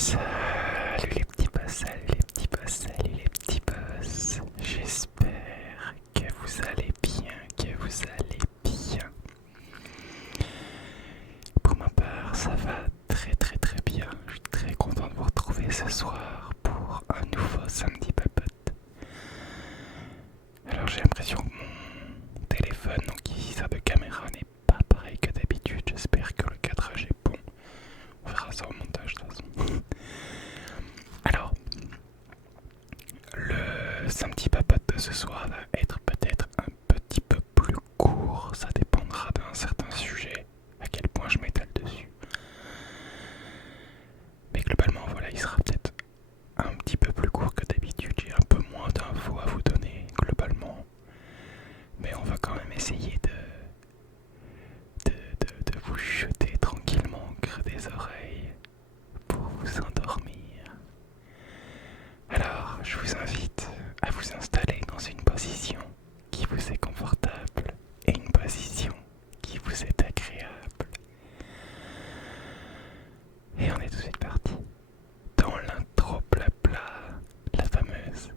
Salut les petits boss, salut les petits boss, salut les petits boss. J'espère que vous allez bien, que vous allez bien. Pour ma part, ça va très bien. Je suis très content de vous retrouver ce soir pour un nouveau samedi papote. Alors j'ai l'impression que mon téléphone qui sert de caméra n'est pas pareil que d'habitude. J'espère que le cadrage est bon. On verra ça au montage de toute façon. Alors, le samedi papote de ce soir va être peut-être un petit peu plus court. Ça dépendra d'un certain sujet, à quel point je m'étale dessus. Mais globalement, voilà, il sera peut-être un petit peu plus court que d'habitude. J'ai un peu moins d'infos à vous donner globalement. Mais on va quand même essayer de vous jeter tranquillement au creux des oreilles pour vous endormir. Alors, je vous invite à vous installer dans une position qui vous est confortable et une position qui vous est agréable. Et on est tout de suite parti dans l'intro blabla, la fameuse.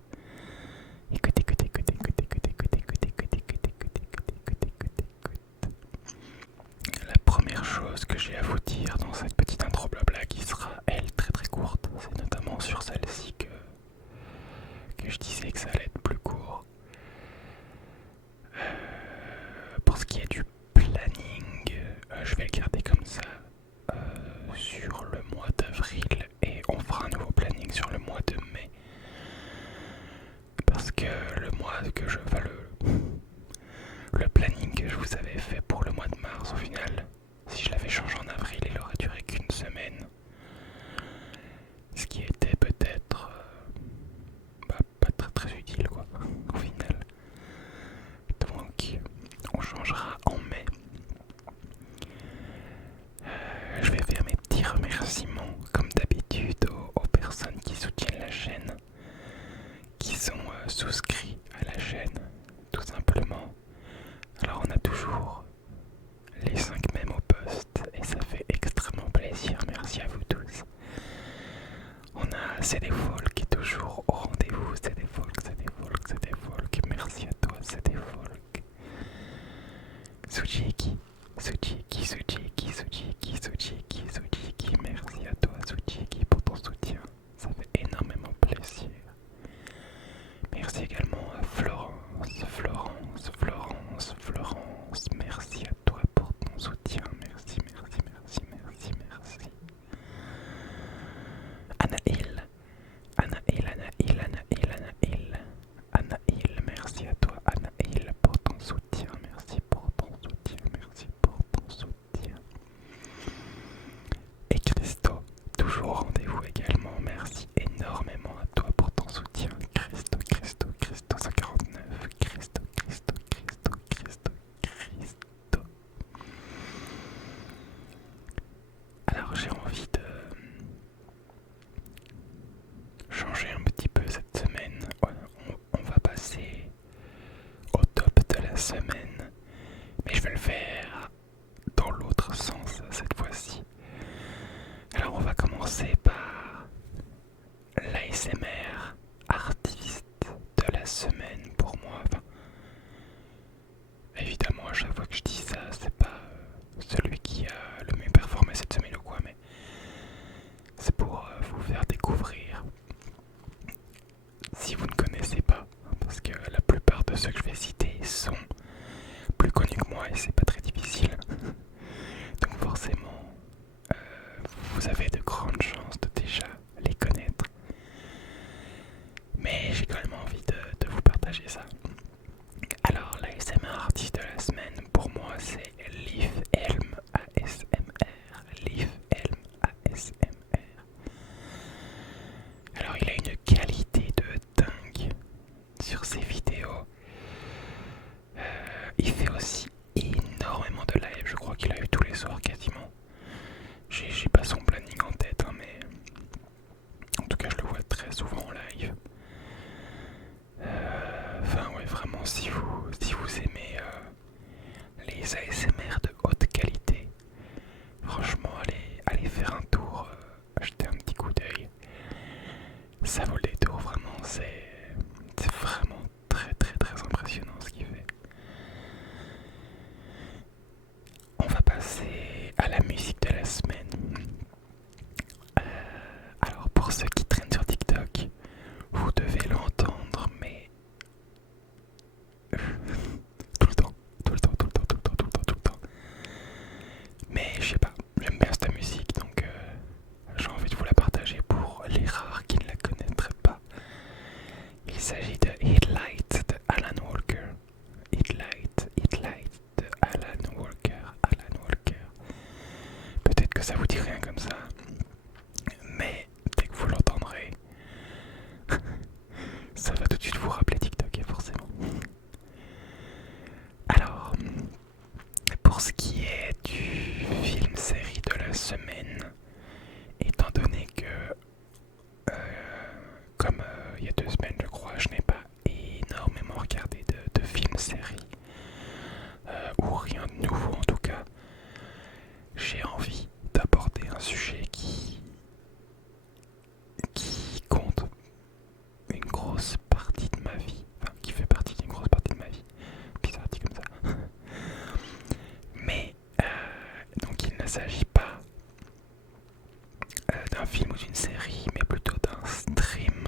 Écoute, écoute, écoute, écoute, écoute, écoute, écoute, écoute, écoute, écoute, écoute, écoute, écoute, écoute. La première chose que j'ai à vous dire dans cette petite intro blabla qui sera, elle, très courte, c'est notamment sur celle-ci que je disais que ça allait être plus court. Pour ce qui est du planning, je vais le garder comme ça sur le mois d'avril et on fera un nouveau planning sur le mois de mai. Parce que le planning que je vous avais fait pour le mois de mars, au final, si je l'avais changé en avril, il aurait duré qu'une semaine. Ce qui était peut-être pas très utile quoi, au final. Donc, on changera en mai. Je vais faire mes petits remerciements, comme d'habitude, aux personnes qui soutiennent la chaîne, qui sont souscrits à la chaîne, tout simplement. Alors, on a toujours les 5 mêmes au poste, et ça fait extrêmement plaisir. Merci à vous tous. On a CD Folk qui est toujours au rendez-vous. CD Folk. Merci à toi, CD Folk. Sujiki, merci à toi Sujiki pour ton soutien, ça fait énormément plaisir. Merci également à Florence, merci à toi pour ton soutien, merci. Ça vaut le détour, vraiment, c'est vraiment très très très impressionnant ce qu'il fait. On va passer à la musique de la semaine. Alors pour ceux qui traînent sur TikTok, vous devez l'entendre, mais tout le temps, tout le temps, tout le temps, tout le temps, tout le temps, tout le temps. Mais je sais pas, j'aime bien cette musique, donc j'ai envie de vous la partager pour les rares qui ne la connaîtraient pas. Il s'agit de Hit Light de Alan Walker. Hit Light de Alan Walker. Alan Walker. Peut-être que ça vous dit rien comme ça, mais dès que vous l'entendrez, ça va tout de suite vous rappeler TikTok, forcément. Alors, pour ce qui est du film-série de la semaine, étant donné que, comme il y a 2 semaines je crois, je n'ai pas énormément regardé de films-séries, ou rien de nouveau en tout cas, j'ai envie d'aborder un sujet qui compte une grosse partie de ma vie, enfin qui fait partie d'une grosse partie de ma vie, bizarre dit comme ça. Mais donc il ne s'agit pas d'un film ou d'une série, mais plutôt d'un stream,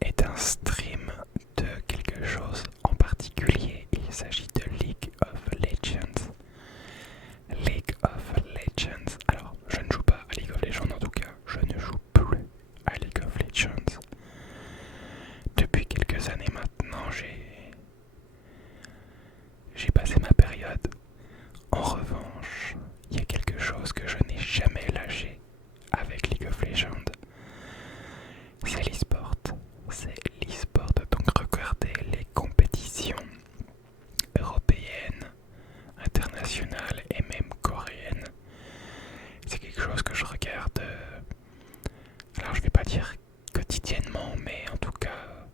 et d'un stream de quelque chose en particulier. Il s'agit de League of Legends. League of Legends. Alors, je ne joue pas à League of Legends en tout cas, je ne joue plus à League of Legends. Depuis quelques années maintenant, j'ai passé ma période. En revanche, il y a quelque chose que je n'ai jamais lâché avec League of Legends. C'est l'e-sport. C'est l'e-sport, donc regardez les compétitions européennes, internationales et même coréennes. C'est quelque chose que je regarde, alors je vais pas dire quotidiennement, mais en tout cas,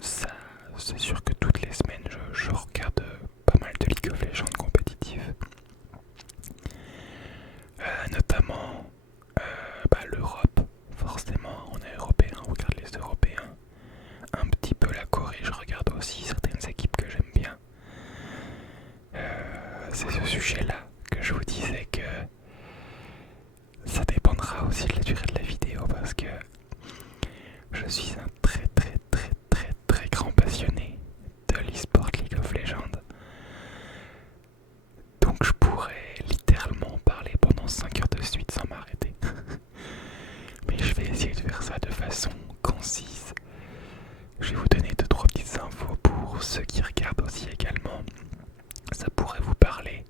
ça, c'est sûr que toutes les semaines je regarde pas mal de League of Legends compétitifs. Notamment l'Europe, forcément, on est européen, on regarde les Européens. Un petit peu la Corée, je regarde aussi certaines équipes que j'aime bien. C'est ce sujet-là que je vous disais que ça dépendra aussi de la durée de la vidéo, parce que je suis un très très très très très grand passionné de l'e-sport League of Legends. Donc je pourrais littéralement parler pendant 5 heures de suite sans m'arrêter. Mais je vais essayer de faire ça de façon concise. Je vais vous donner 2-3 petites infos pour ceux qui regardent aussi également. Ça pourrait vous parler.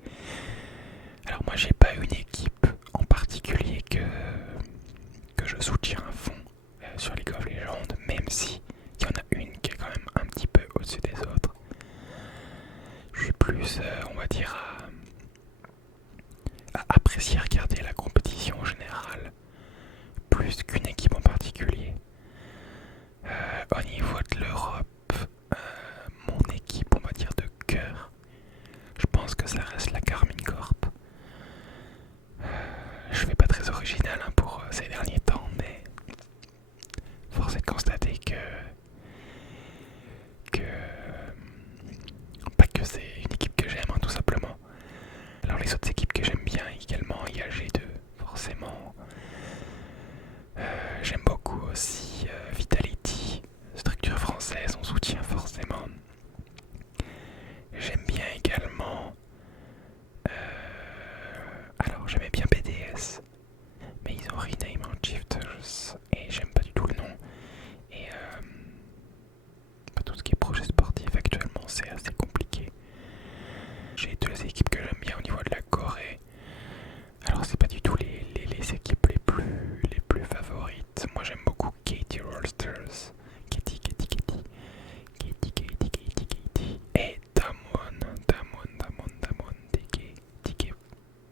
Alors moi j'ai pas une équipe en particulier que je soutiens à fond sur League of Legends, même si il y en a une qui est quand même un petit peu au-dessus des autres. Je suis plus, on va dire, à apprécier regarder la compétition en général, plus qu'une équipe en particulier. Au niveau de l'Europe, mon équipe, on va dire, de cœur, je pense que ça reste la Carmine Corp. Je fais pas très original pour ces derniers temps, mais force est de constater que pas que c'est une équipe que j'aime, tout simplement. Alors les autres équipes que j'aime bien également, il y a G2, forcément. J'aime beaucoup aussi Vitality, structure française, on soutient forcément. J'aime bien également. Alors j'aimais bien BDS, mais ils ont rename en Shifters et j'aime pas du tout le nom. Et tout ce qui est projet sportif actuellement, c'est assez compliqué. J'ai 2 équipes que j'aime bien au niveau de la Corée. Alors c'est pas du tout les équipes les plus favorites. Moi j'aime beaucoup KT Rollsters, KT et Damwon, DK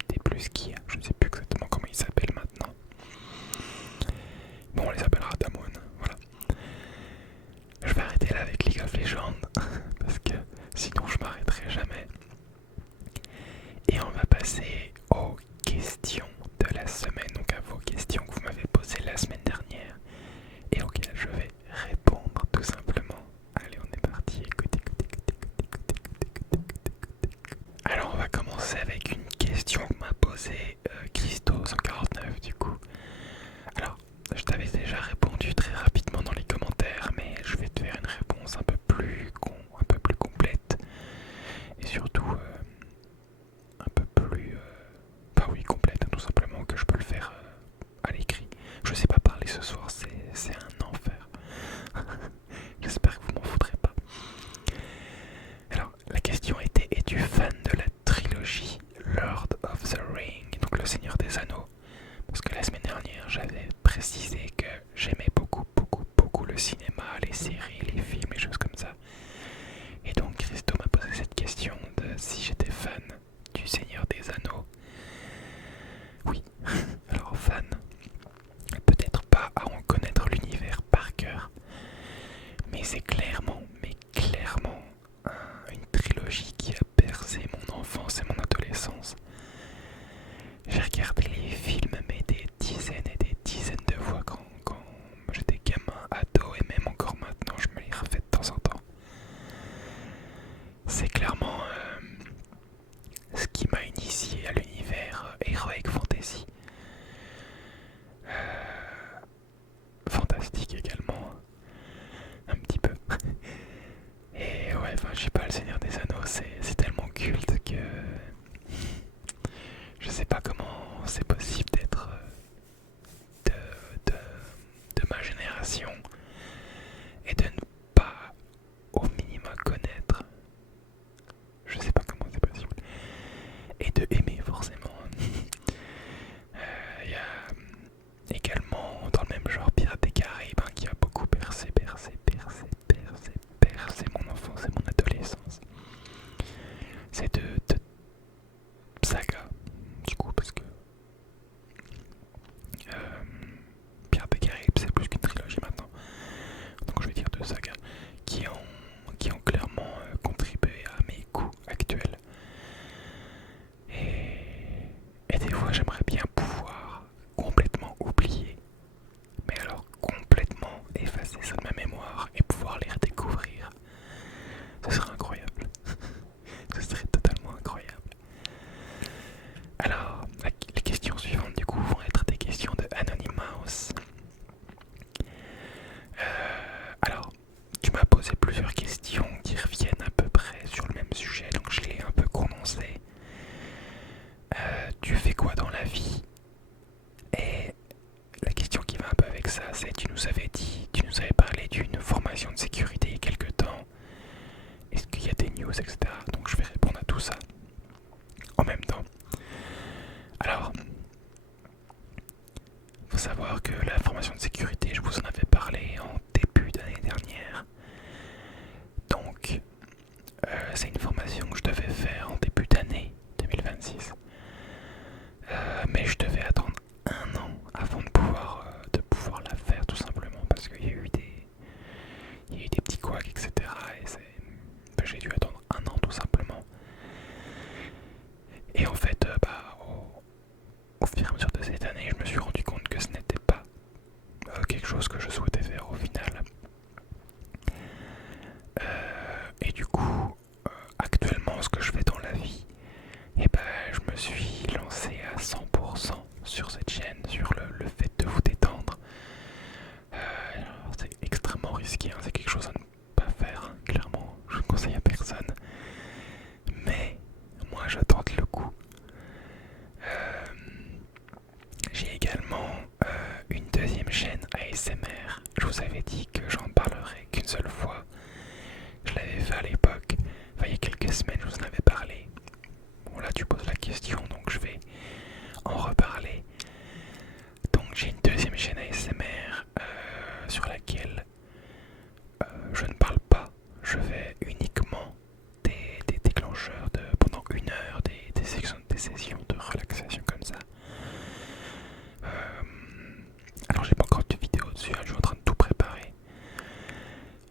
des plus Kia. Je ne sais plus exactement comment il s'appelle maintenant. Bon, on les appellera Damwon, voilà. Je vais arrêter là avec League of Legends parce que sinon je m'arrêterai jamais. Et on va passer aux questions de la semaine, donc à vos questions que vous m'avez posées posé la semaine dernière et auquel je vais répondre tout simplement. Allez, on est parti. Écoutez. Alors, on va commencer avec une question que m'a posée Christo149 du coup. Alors, je t'avais déjà répondu très rapidement dans les commentaires, mais je vais te faire une réponse un peu plus complète et surtout un peu plus, bah oui, complète, tout simplement, que je peux le faire à l'écrit. Je sais pas parler ce soir, c'est un enfer. J'espère que vous m'en foutrez pas. Alors, la question était: es-tu fan de la trilogie Lord of the Ring, donc le Seigneur des Anneaux? Parce que la semaine dernière, j'avais précisé que j'aimais beaucoup le cinéma, les séries, les films et choses comme ça. Et donc Christo m'a posé cette question de si j'étais fan du Seigneur des Anneaux. Oui, alors fan, peut-être pas à en connaître l'univers par cœur, mais c'est clairement une trilogie qui a bercé mon enfance et mon adolescence. J'ai regardé les films mais des dizaines et des dizaines de fois quand j'étais gamin, ado, et même encore maintenant je me les refais de temps en temps. C'est clairement ce qui m'a initié à l'univers Heroic Fantasy. Fantastique également, un petit peu. Et ouais, enfin je sais pas, le Seigneur des Anneaux c'est tellement culte que je sais pas comment c'est possible d'être de ma génération et de ne pas au minimum connaître. Je sais pas comment c'est possible. Et de aimer forcément. Il y a également dans le même genre Pirates des Caraïbes qui a beaucoup bercé mon enfance et mon adolescence. C'est de saga du coup, parce que Pirates des Caraïbes c'est plus qu'une trilogie maintenant. Donc je vais dire deux sagas qui ont clairement contribué à mes goûts actuels. Et des fois j'aimerais bien pouvoir complètement oublier, mais alors complètement effacer ça de ma mémoire et pouvoir les redécouvrir. Ce serait incroyable. Ce serait totalement incroyable. Alors, les questions suivantes du coup vont être des questions de Anonymous. Alors, tu m'as posé plusieurs questions qui reviennent à peu près sur le même sujet, donc je l'ai un peu condensé. Tu fais quoi dans la vie? Et la question qui va un peu avec ça, c'est: tu nous avais parlé d'une formation de sécurité il y a quelques temps. Est-ce qu'il y a des news, etc. Donc je vais répondre à tout ça en même temps. Alors, faut savoir que la formation de sécurité, je vous en avais parlé en début d'année dernière. Donc, c'est une formation que je devais faire en début d'année 2026. Mais je devais attendre un an avant de pouvoir la faire, tout simplement parce qu'il y a eu des petits couacs, etc. Et j'ai dû attendre un an tout simplement. Et en fait, au fur et à mesure de cette année, je me suis rendu compte que ce n'était pas quelque chose que je souhaitais faire au final. Et du coup, actuellement, ce que je fais dans la vie, je me suis lancé à 100% sur cette chaîne, sur le fait de vous détendre. C'est extrêmement risqué, c'est quelque chose à ne pas faire, clairement, je ne conseille à personne. Mais moi, je tente le coup. J'ai également une deuxième chaîne ASMR. Je vous avais dit que j'en parlerai qu'une seule fois. Je l'avais fait à l'époque, il y a quelques semaines, je vous en avais parlé. Bon, là tu poses la question, donc je vais en reparler. Donc j'ai une deuxième chaîne ASMR sur laquelle je ne parle pas. Je fais uniquement des déclencheurs pendant une heure, des sessions de relaxation comme ça. Alors j'ai pas encore de vidéo dessus, je suis en train de tout préparer.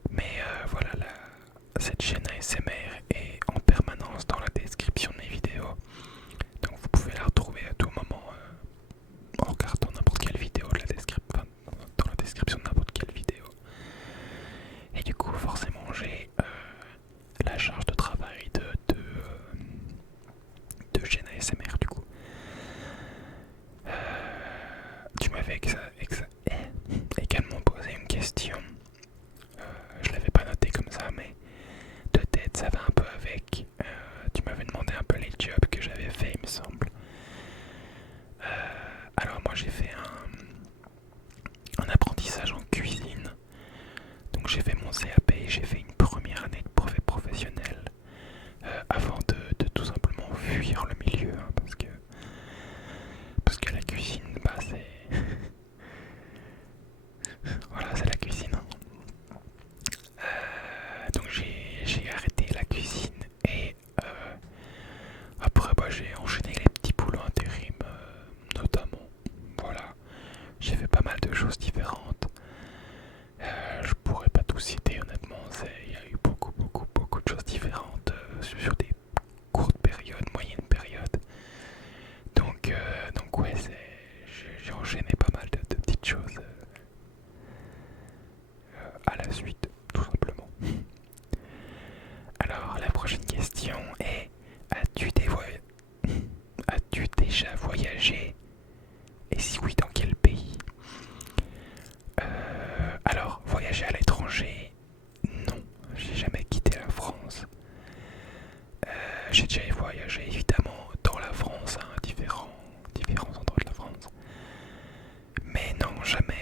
Mais voilà, cette chaîne ASMR est en permanence dans la description de mes vidéos. Donc vous pouvez la retrouver à tout moment en regardant n'importe quelle vidéo de la description. m'avez également posé une question. Je l'avais pas noté comme ça, mais de tête ça va un peu avec. Tu m'avais demandé un peu les jobs que j'avais fait, il me semble. Alors moi j'ai fait un apprentissage en cuisine. Donc j'ai fait mon CAP, j'ai fait une première année de brevet professionnel avant de tout simplement fuir le milieu, hein, parce que la cuisine, bah c'est voilà, c'est la cuisine. Donc j'ai arrêté la cuisine et après bah, j'ai enchaîné les petits boulots intérim notamment. Voilà, j'ai fait pas mal de choses différentes. Je pourrais pas tout citer honnêtement, il y a eu beaucoup de choses différentes sur des courtes périodes, moyennes périodes. Donc ouais, j'ai enchaîné pas mal de petites choses à la suite, tout simplement. Alors la prochaine question est, as-tu déjà voyagé? Et si oui, dans quel pays? Alors, voyager à l'étranger, non, j'ai jamais quitté la France. J'ai déjà voyagé évidemment dans la France, hein, différents endroits de la France. Mais non, jamais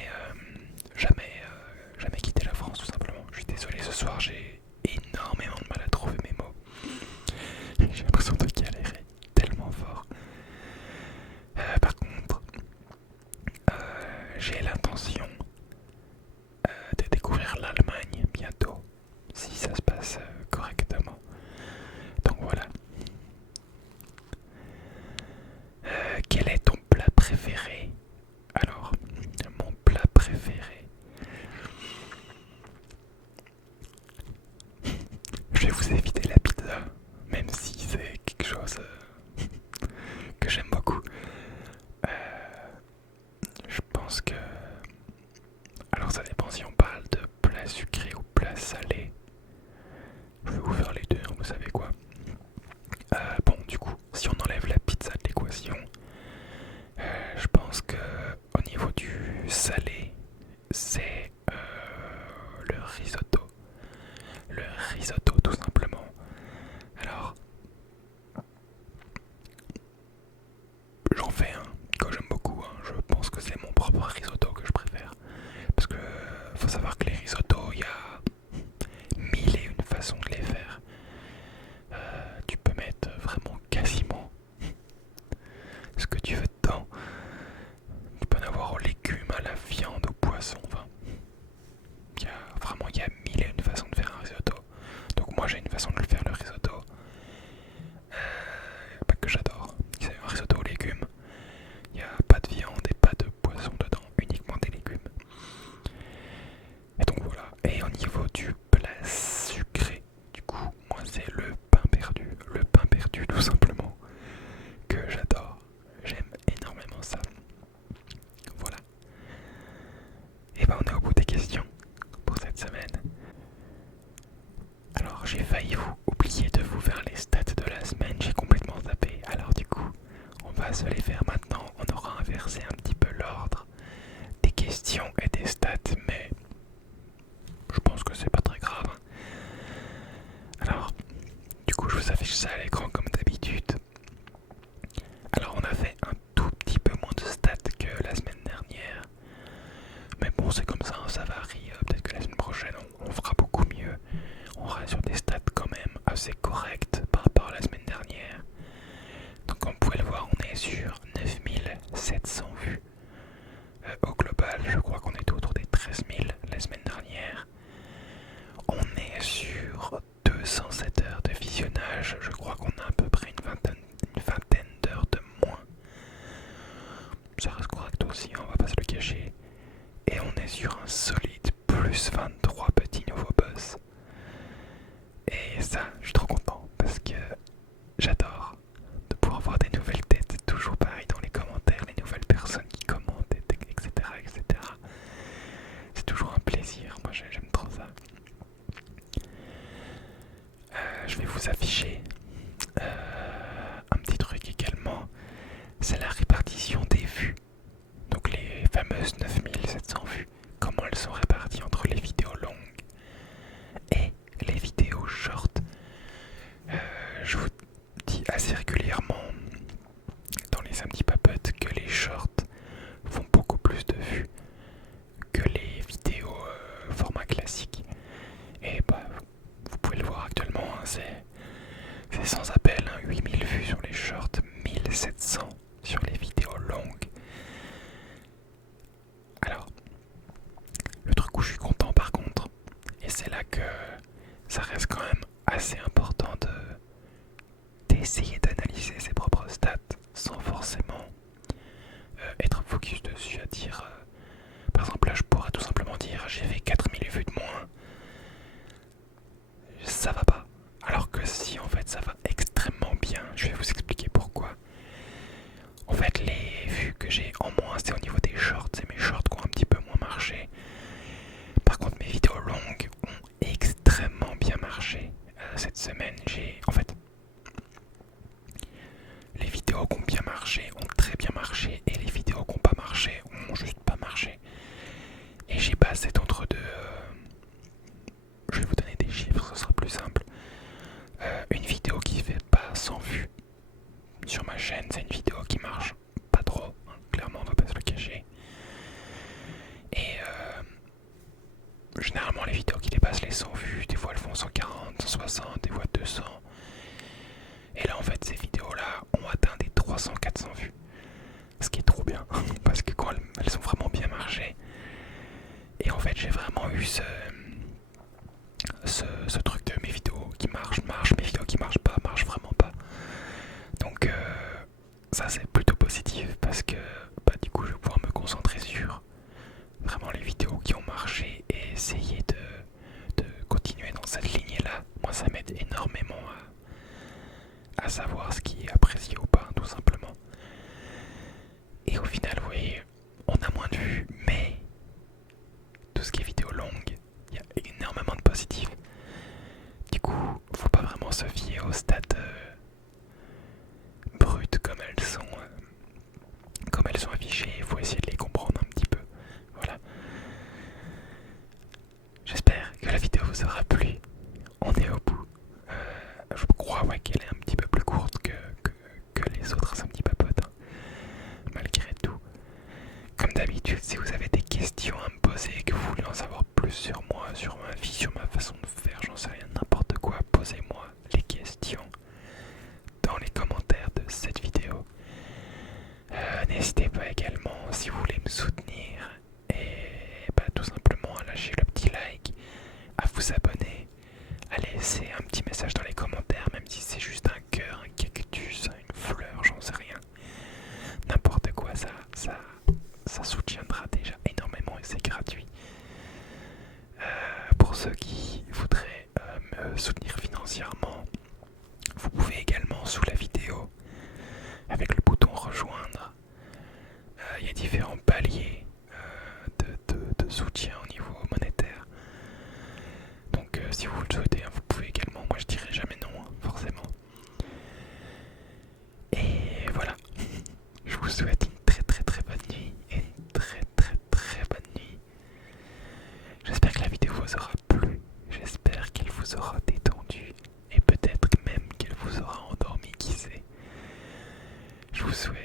quitté la France tout simplement. Je suis désolé, ce soir j'ai énormément de mal à trouver mes mots. J'ai l'impression de galérer tellement fort. Par contre, j'ai l'intention de découvrir l'Allemagne bientôt, si ça se passe correctement. Donc voilà. Quel est ton plat préféré? Alors, mon plat préféré. Je vais vous éviter la pizza, même si c'est quelque chose que j'aime beaucoup. Je pense que... Alors ça dépend si on parle de plat sucré ou plat salé. Je vais vous faire les deux, hein, vous savez quoi. Bon, du coup, si on enlève la pizza de l'équation, je pense que au niveau du salé, c'est le risotto. Le risotto, tout simplement. Alors, j'en fais un que j'aime beaucoup. Hein. Je pense que c'est mon propre risotto que je préfère. Parce que faut savoir que les risottos, il y a mille et une façons de les faire. Tu peux mettre vraiment quasiment ce que tu veux dedans. Tu peux en avoir aux légumes, à la viande, au poisson. Enfin, il y a mille et une façons de faire un risotto. Donc moi j'ai une façon de le faire, le risotto. Que j'adore. C'est un risotto aux légumes. Il n'y a pas de viande et pas de poisson dedans, uniquement des légumes. Et donc voilà. Et au niveau du plat sucré, du coup, moi c'est le pain perdu. Le pain perdu tout simplement. Que j'adore. J'aime énormément ça. Voilà. Et ben on est au bout des questions pour cette semaine. Alors j'ai failli oublier de vous faire les stats de la semaine, j'ai complètement zappé. Alors du coup, on va se les faire maintenant. On aura inversé un petit peu l'ordre des questions et des stats, mais je pense que c'est pas très grave. Alors, du coup je vous affiche ça à l'écran comme d'habitude. Alors on a fait un tout petit peu moins de stats que la semaine dernière. Mais bon, c'est comme ça, hein, ça varie. Peut-être que la semaine prochaine, on fera beaucoup mieux. On sera sur des stats quand même assez correctes par rapport à la semaine dernière. Donc comme vous pouvez le voir, on est sur 9700 vues. Au global, je crois qu'on était autour des 13 000 la semaine dernière. On est sur 207 heures de visionnage. Je crois qu'on a à peu près une vingtaine d'heures de moins. Ça reste correct aussi, on va pas se le cacher. Et on est sur un solide plus 23 petits nouveaux buzz. Et ça, je suis trop content parce que j'adore de pouvoir voir des nouvelles têtes, toujours pareil dans les commentaires, les nouvelles personnes qui commentent, etc. etc. C'est toujours un plaisir, moi j'aime trop ça. Je vais vous afficher fameuses 9700 vues, comment elles sont réparties entre les vidéos longues et les vidéos short. Je vous dis assez régulièrement dans les samedis papotes que les shorts font beaucoup plus de vues que les vidéos format classique. Et bah, vous pouvez le voir actuellement, hein, c'est sans appel, hein, 8000 vues sur les shorts, 1700 sur les vidéos longues. Alors, le truc où je suis content par contre, et c'est là que ça reste quand même assez important d'essayer d'analyser ses propres stats sans forcément être focus dessus, à dire par exemple là je pourrais tout simplement dire j'ai fait 4000 vues de moins, ça va pas. Alors que si en fait ça va extrêmement bien, je vais vous expliquer pourquoi. En fait les vues que j'ai en moins c'est au niveau des shorts, c'est mes shorts qui ont un petit peu moins marché. Par contre mes vidéos longues ont extrêmement bien marché. Cette semaine en fait les vidéos qui ont bien marché ont très bien marché et les vidéos qui n'ont pas marché ont juste pas marché. Et j'ai pas cet entre-deux. Je vais vous donner des chiffres, ce sera plus simple. Une vidéo qui fait pas 100 vues sur ma chaîne, c'est une vidéo qui marche pas trop, hein, clairement on va pas se le cacher. Et généralement les vidéos qui dépassent les 100 vues, des fois elles font 140, 160, des fois 200. Et là en fait ces vidéos là ont atteint des 300-400 vues. Ce qui est trop bien, parce que quand elles ont vraiment bien marché. Et en fait j'ai vraiment eu ce truc de mes vidéos qui marchent, mes vidéos qui marchent vraiment pas. Donc ça c'est plutôt positif parce que bah, du coup je vais pouvoir me concentrer sur vraiment les vidéos qui ont marché et essayer de continuer dans cette lignée là. Moi ça m'aide énormément à savoir ce qui est apprécié ou pas, tout simplement. Et au final vous voyez, on a moins de vues, mais tout ce qui est vidéo longue, il y a énormément de positifs. Du coup, faut pas vraiment se fier aux stats brutes comme elles sont affichées. Il faut essayer de les comprendre un petit peu. Voilà. J'espère que la vidéo vous aura plu. On est au bout. Je crois qu'elle est un petit peu plus courte que les autres samedis papotes, hein, malgré tout. Comme d'habitude, si vous avez des questions à me poser, que vous voulez en savoir plus sur moi, sur ma vie, sur ma façon de faire, j'en sais rien, n'importe quoi, posez-moi les questions dans les commentaires de cette vidéo. N'hésitez pas également, si vous voulez me soutenir, et bah, tout simplement à lâcher le petit like, à vous abonner, à laisser un petit message dans les commentaires, même si c'est juste un cœur, un cactus, une fleur, j'en sais rien. N'importe quoi, ça soutiendra déjà énormément et c'est gratuit. Pour ceux qui voudraient me soutenir financièrement, vous pouvez également sous la vidéo, avec le bouton rejoindre, il y a différents paliers de soutien au niveau monétaire. Donc si vous le souhaitez, vous pouvez également, moi je dirais jamais non, hein, forcément. Et voilà, je vous souhaite une très bonne nuit et une très bonne nuit. J'espère que la vidéo vous aura plu, j'espère qu'elle vous aura détendu et peut-être même qu'elle vous aura endormi, qui sait. Je vous souhaite